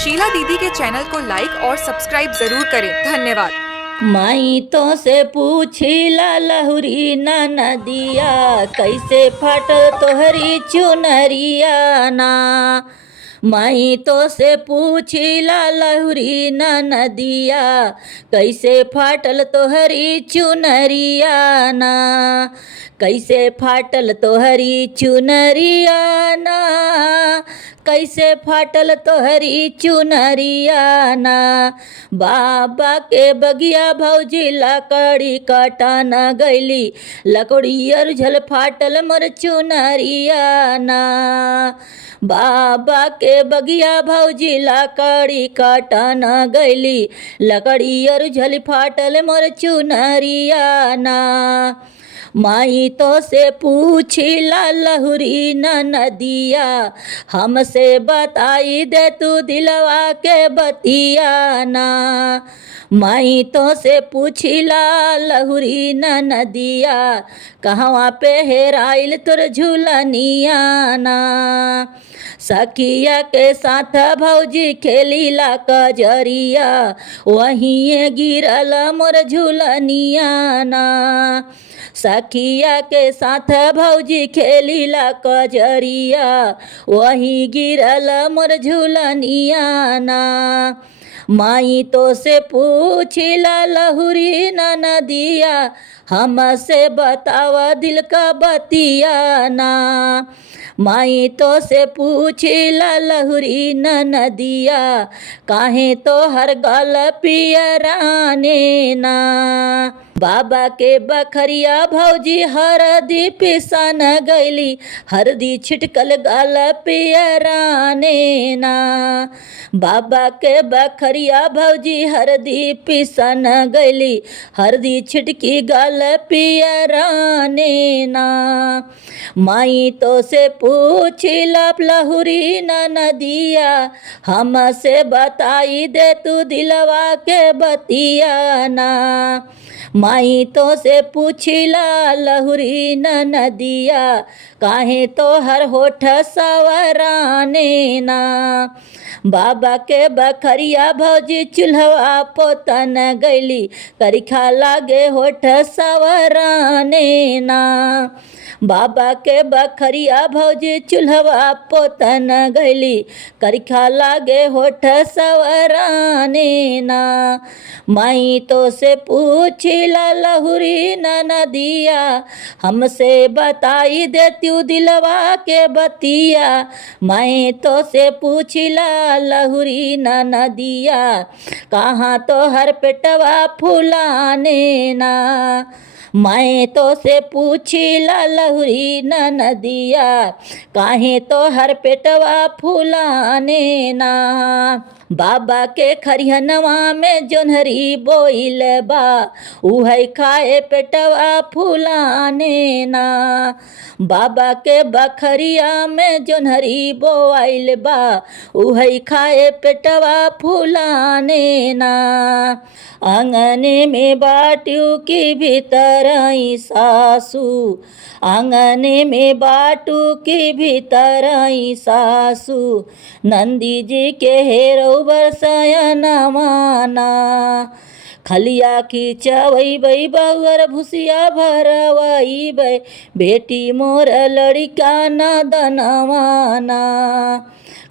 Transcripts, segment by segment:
शीला दीदी के चैनल को लाइक और सब्सक्राइब जरूर करें। धन्यवाद। माई तो से पूछिला लहुरी ना नदिया, कैसे फाटल तोहरी चुनरिया ना। माई तो से पूछिला लहुरी ना नदिया, कैसे फाटल तोहरी चुनरिया ना। कैसे फाटल तोहरी चुनरिया ना, कैसे फाटल तोहरी चुनरिया ना। बाबा के बगिया भौजी लकड़ी कटान गैली, लकड़ी अरझल फाटल मोर चुनरिया ना। बाबा के बगिया भौजी लकड़ी कटान गैली, लकड़ी अरझल फाटल मोर चुनरिया ना। माई तो से पूछिला लहुरी न नदिया, हमसे बताई दे तू दिलवा के बतिया ना। माई तो से पूछिला लहुरी न नदिया, कहवा पे हेराइल तोर झूलनिया ना। सखिया के साथ भौजी खेलीला कजरिया, वहीं गिरल मोर झूलनिया ना। सखिया के साथ भौजी खेलीला कजरिया, वहीं गिरल मोर झूलनिया ना। माई तो से पूछिला लहुरी न नदिया, हमसे बतावा दिल का बतिया ना। माई तो से पूछिला लहुरी न नदिया, काहे तो हर गल पियराने ना। बाबा के बखरिया भौजी हरदी पिसन गैली, हरदी छिटकल गाल पियराने ना। बाबा के बखरिया भौजी हरदी पिसन गैली, हरदी छिटकी गाल पियराने ना। माई तो से पूछिला लहुरी न नदिया, हमसे बताई दे तू दिलवा के बतिया ना। माई तो से पूछिला लहुरी न नदिया, काहे तो हर होठ सवराने ना। बाबा के बखरिया भौजी चूल्हा पोतन गैली, करिखा लागे होठ सवराने ना। बाबा के बखरिया भौजी चूल्हा पोतन गैली, करिखा लागे होठ सवराने ना। माई तो से पूछिला लहुरी न नदिया, हमसे बताई देती दिलवा के बतिया। माई तो से पूछिला लहुरी न नदिया, कहाँ तो हर पेटवा फुलाने ना। मैं तो से पूछिला लहुरी न नदिया, काहे तो हर पेटवा फुलाने ना। बाबा के खरिहनवा में जोन्हरी बोइल बा, उहै खाए पेटवा फुलाने ना। बाबा के बखरिया में जोन्हरी बोआइल बा, उहै खाए पेटवा फुलाने ना। आंगने में बाटू की भीतर आई सासू, आंगने में बाटू की भीतर आई सासू। नंदी जी के हेरो बरसयनवा ना, खलिया खिंचवई बई बउर भुसिया भरवई बई, बेटी मोर लड़िका नदनवा ना।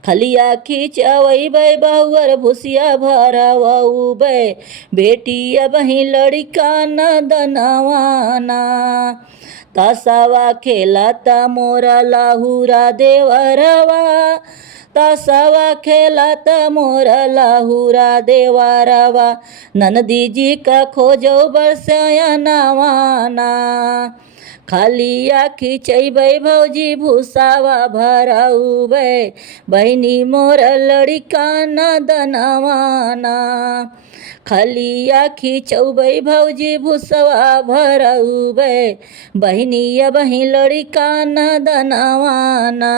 खलिया खिंचवई बई बहुअर भुसिया भरवऊ बई, बेटी अबही लड़िका नदनवा ना। तसवा खेलत मोरा लाहुरा देवरवा, तसवा खेलत मोरा लाहुरा देवरवा। ननदी जी का खोजो बरसयनवा ना, खलिया खिंचबै भौजी भूसावा भरउबै, बहिनी मोर लड़िका नदनवा ना। खलिया खिंचबै भौजी भूसवा भरउबै, बहिनी अबही लड़िका नदनवा ना।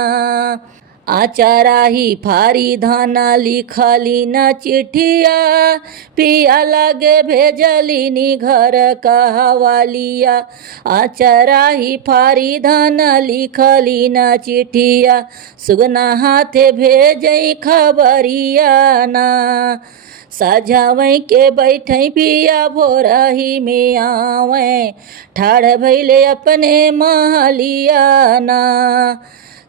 आचाराही फारी धाना लिखली न चिठिया, पिया लागे भेजलिनी घर कहवालिया। आचाराही फारी धाना लिखली न चिठिया, सुगना हाथे भेजई खबरिया ना। साझावई के बैठई पिया भोरही में आवें, ठाड़ भैले अपने महलिया ना।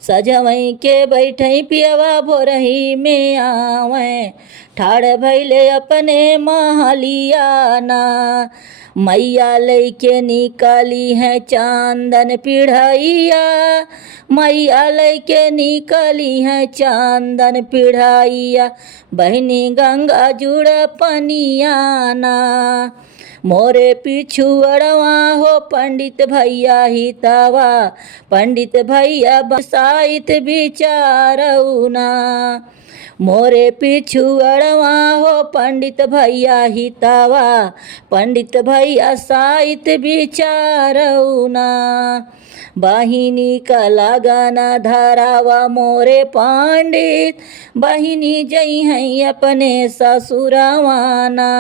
सजवई के बैठई पियवा भोरही में आवें, ठाड़ भैले अपने महलिया ना। मैया लैके निकली है चांदन पिढ़ैया, मैया लैके निकली है चांदन पिढ़ैया। बहनी गंगा जुड़ पनिया ना, मोरे पिछुअड़वा हो पंडित भैया हितवा, पंडित भैया बसाइत विचारौना। मोरे पिछुअड़वा हो पंडित भैया हितवा, पंडित भैया साइत विचारौना। बहिनी का लगन धरावा मोरे पंडित, बहिनी जई हैं अपने ससुरवाना।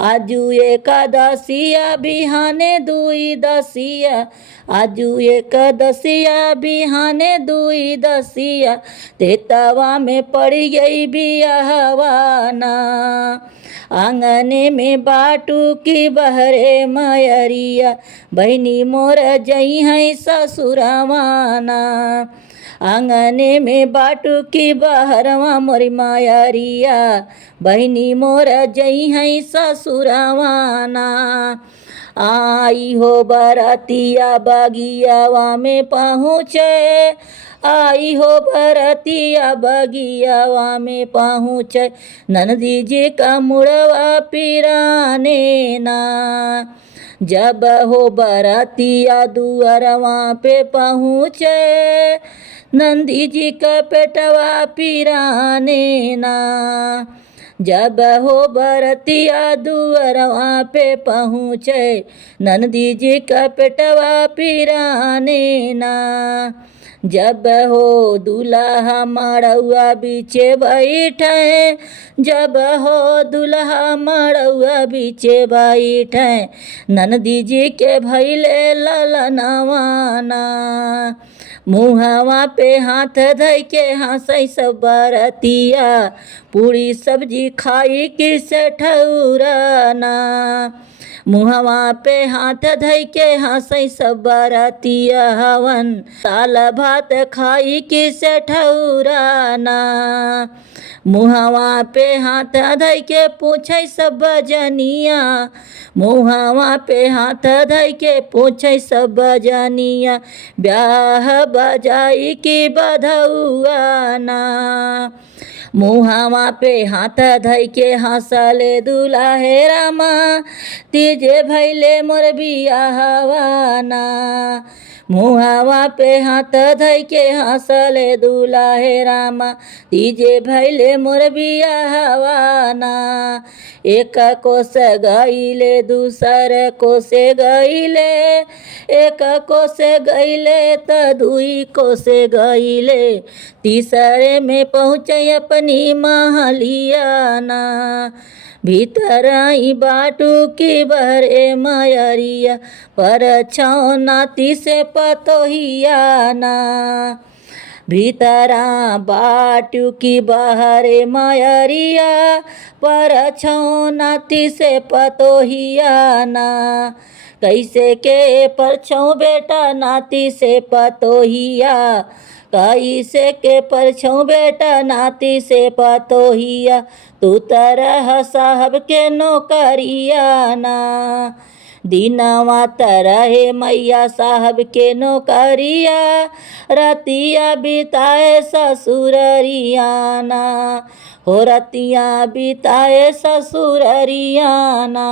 आजू एकादशिया बिहाने दुई दसिया, आजू एकादशिया बिहाने दुई दसिया, तेतवा में पड़ गई बियाहवाना। आंगने में बाटू की बहरे मयरिया, बहनी मोर जई हैं ससुरवाना। आंगने में बाटू की बहरवा मोरी मायरिया, बहनी मोर जई हैं ससुरवाना। आई हो बरतिया बगियावा में पहुँचे, आई हो बरतिया बगियावा में पहुँचे, ननदी जी का मुड़वा पिराने ना। जब हो बरतिया दुअरवा पे पहुँचे, नंदी जी का पेटवा पिराने ना। जब हो बरतिया दुअरवा पे पहुँचे, नंदी जी का पेटवा पिराने ना। जब हो दूल्हा मड़उआ बीचे बैठे, जब हो दूल्हा मड़उआ बीचे बैठे, ननदी जी के भैले ललनवाना। मुहवा पे हाथ धइ के हंसई सब बरतिया, पूरी सब्जी खाई किसे ठौराना। मुहवा पे हाथ धइ के हंसई सब बरतिया हवन, दाल भात खाई किसे ठौराना। मुहवा पे हाथ धइ के पूछै सब बजनिया, मुहवा पे हाथ धइ के पूछै सब बजनिया, ब्याह बजाई की बधौआ ना। मुहवा पे हाथ धइ के हंसले दुल्हे रामा, तीजे भैले मोर बियाहवाना। मुहवा पे हाथ धइ के हंसले दुल्हे रामा, तीजे भैले मोर बियाहवाना। एक कोस गईले दूसर कोसे गईले, एक कोसे गईले त दुई कोसे गईले, तीसरे में पहुँचे अपनी महलियाना। भीतर आई बाटू की बहरे मयरिया, पर छौ नाती से पतोहियाना। भीतरा बाटू की बहरे मयरिया, पर छौ नाती से पतोहियाना। कैसे के परछौ बेटा नाती से पतोहिया, कैसे के परछौ बेटा नाती से पतोहिया, तू तरह साहब के नौकरिया ना। दिनवा तरहे मैया साहब के नौकरिया, रतिया बिताए ससुररियाना। हो रतिया बिताए ससुररियाना।